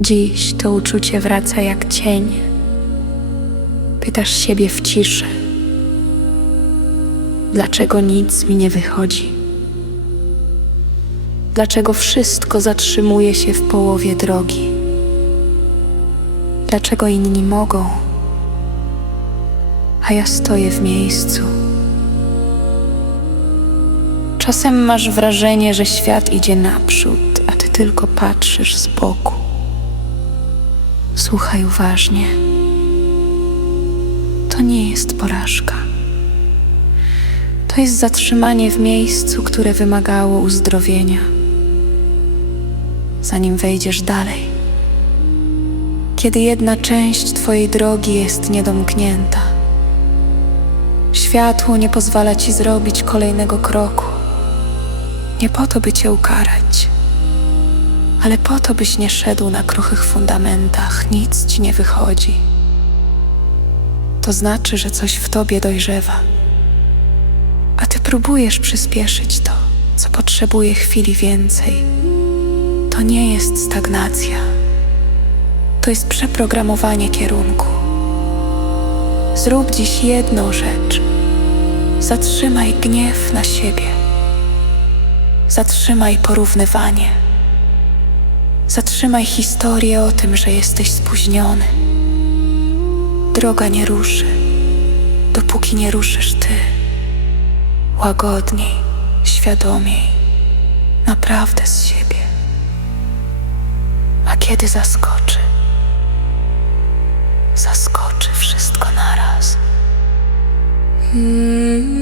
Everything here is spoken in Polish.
Dziś to uczucie wraca jak cień. Pytasz siebie w ciszy, dlaczego nic mi nie wychodzi? Dlaczego wszystko zatrzymuje się w połowie drogi? Dlaczego inni mogą, a ja stoję w miejscu? Czasem masz wrażenie, że świat idzie naprzód, a ty tylko patrzysz z boku. Słuchaj uważnie. To nie jest porażka. To jest zatrzymanie w miejscu, które wymagało uzdrowienia. Zanim wejdziesz dalej, kiedy jedna część Twojej drogi jest niedomknięta, światło nie pozwala Ci zrobić kolejnego kroku. Nie po to, by Cię ukarać, ale po to, byś nie szedł na kruchych fundamentach, nic Ci nie wychodzi. To znaczy, że coś w Tobie dojrzewa, a Ty próbujesz przyspieszyć to, co potrzebuje chwili więcej. To nie jest stagnacja, to jest przeprogramowanie kierunku. Zrób dziś jedną rzecz. Zatrzymaj gniew na siebie. Zatrzymaj porównywanie. Zatrzymaj historię o tym, że jesteś spóźniony. Droga nie ruszy, dopóki nie ruszysz ty. Łagodniej, świadomiej, naprawdę z siebie. A kiedy zaskoczy, zaskoczy wszystko naraz. Mm.